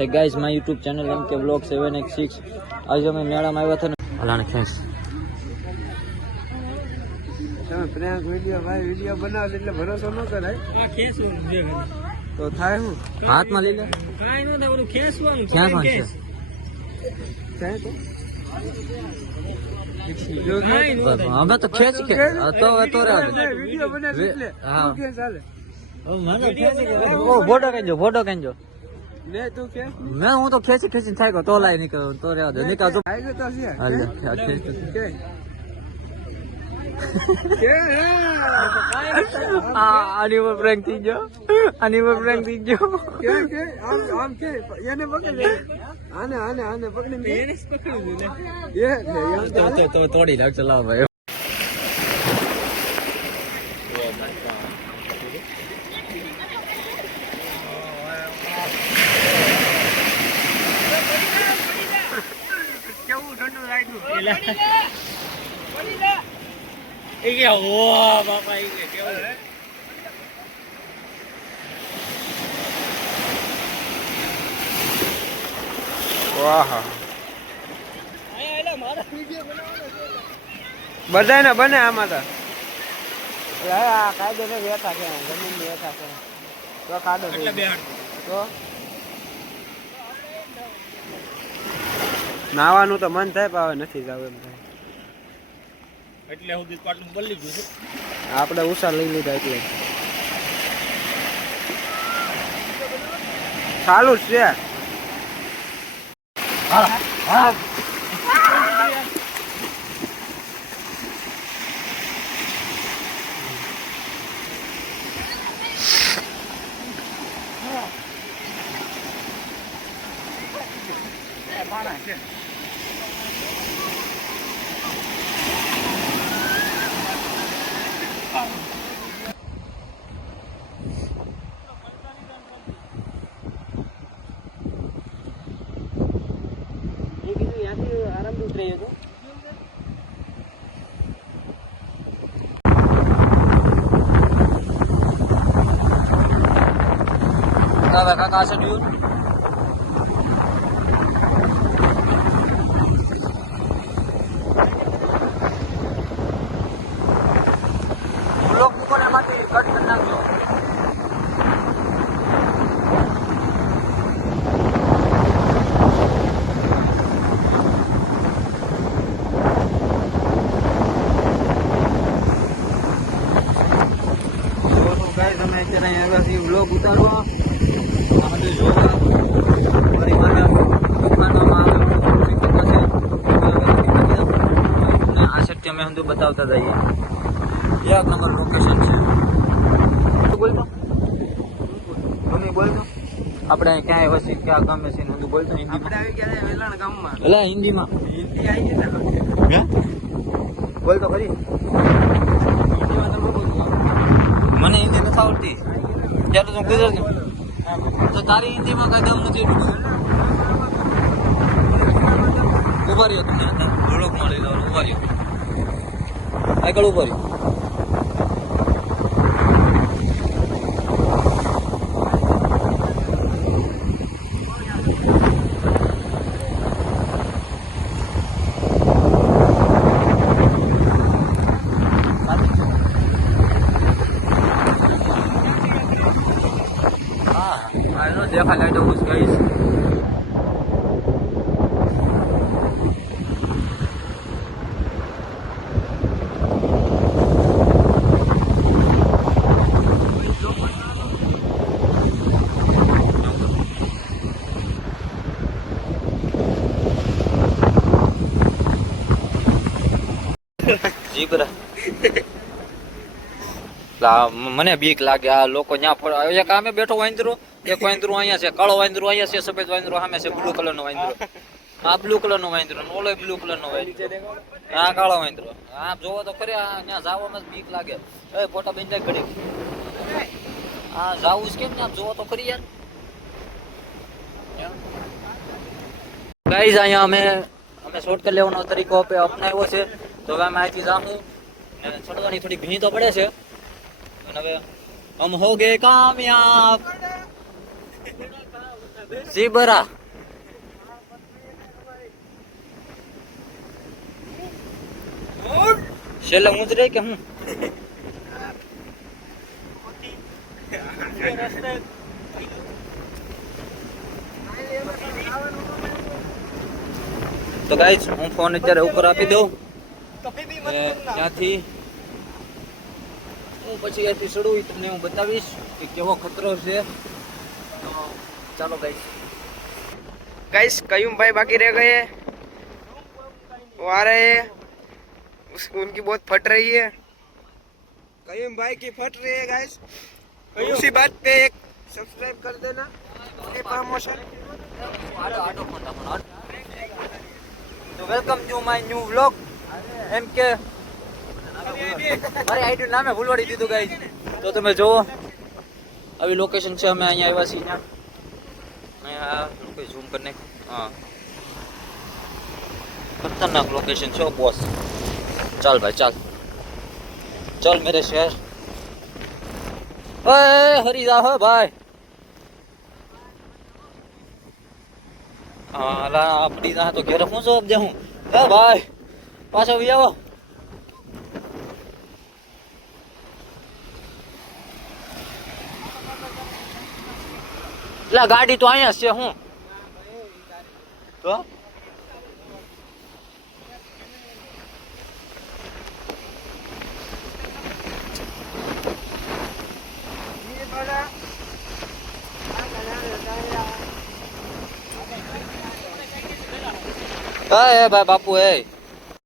Hey guys, my YouTube channel MK Vlog 7x6. आज અમે મેળામાં આવ્યા હતા ને અલાને ખેંચ તમે પ્રેન્ક વિડિયો ભાઈ વિડિયો બનાવ એટલે ભરોસો ન કરાય આ ખેંચવાનું છે તો થાય હું હાથમાં લઈ લે કાઈ ન થાય ઓલું ખેંચવાનું ક્યાં છે થાય તો હવે તો ખેંચ કે તો વિડિયો બનાવ એટલે હા કેમ ચાલે ઓ ફોટો કેંજો ને તું કે मैं हूं तो खेची થાય તો લાઈ નીકળ તો રહેવા દે નીકળ તો આઈ ગયો છે હાલ ખેચ કે આની પર પ્રેન્ક થઈ ગયો કે આમ કે એને પકડ આને પકડી એને પકડી દે તો તોડી નાખ ચલાવ ભાઈ બધા ને બને આમાં તો કાયદો ને બેઠા છે જમીન બેઠા છે તો કાઢો તો નાવાનું તો મન થાય પણ નથી જવું એમ થાય એટલે સુધી પાટલું બદલી ગયું છે આપણે ઉષા લઈ લીધા એટલે ચાલુ જ છે આરામથી ઉતરી હતો કાકા છે ડ્યુ બ્લોક ઉપર એમાંથી કટ કરી નાખજો બ્લોગ ઉતારવા આ સેટ અમે હંધુ બતાવતા જઈએ એક નંબર લોકેશન છે બોલતો આપણે ક્યાં આવ્યા છીએ ક્યાં ગામે છે હંધુ બોલતો હિન્દીમાં આવી ગયા વેલાણ ગામમાં એટલે હિન્દીમાં હિન્દી આવી છે ને બોલતો ખરી મને હિન્દી નથી આવડતી ત્યારે તું ગુજરાતી તો તારી હિન્દીમાં કઈ દમ નથી ઉભા રહ્યો તમને બ્લોક માં લઈ લેવાનું ઉભા રહ્યો આગળ ઉભા રહ્યો देखा लाइट घुस गई મને બીક લાગે આ લોકો ત્યાં એક આમે બેઠો વાંદરો એક વાંદરો અહીંયા છે કાળો વાંદરો અહીંયા છે સફેદ વાંદરો સામે છે બ્લુ કલર નો વાંદરો આ બ્લુ કલર નો વાંદરો ઓલો બ્લુ કલર નો વાંદરો આ કાળો વાંદરો આ જોવો તો ખરી ત્યાં જવામાં બીક લાગે એ ફોટા બેન જાય ઘડી આ જાવું છે કેમ ને આપ જોવો તો ખરી યાર ગાઈઝ અહીંયા અમે શોર્ટકટ લેવાનો તરીકો અપનાવ્યો છે તો હવે અમે અહીંથી જામું ચડવાની થોડી ભીં તો પડે છે અને હવે હમ હો ગए कामयाब ઝીબ્રા છેલ્લે મુજરે કે હું તો ગાઈસ હું ફોન અત્યારે ઉપર આપી દઉં ત્યાંથી હું પછી અહીંથી ચડું ઈ તમને હું બતાવીશ કે કેવો ખતરો છે તો ચાલો ગાઈસ गाइस कयूम भाई बाकी रह गए हैं। वो आ रहे हैं उनकी बहुत फट रही है कयूम भाई की फट रही है गाइस उसी बात पे एक सब्सक्राइब कर देना प्रमोशन તો welcome to my new vlog એમ કે મારી આઈડી નામે ભૂલવાડી દીધું ગાઈસ તો તમે જોવો આવી લોકેશન છે અમે અહીંયા આવ્યા છીએ અહીંયા લોકો ઝૂમ કરીને હા ખતરનાક લોકેશન છે બોસ ચાલ ભાઈ ચાલ ચાલ મેરે શહેર ઓય હરી જા હો ભાઈ હા લા આપણી જા તો ઘેર હું જવાબ દે હું એ ભાઈ પાછો આવી આવો લા ગાડી તો અહીંયા જ છે હું તો એ ભાઈ બાપુ એ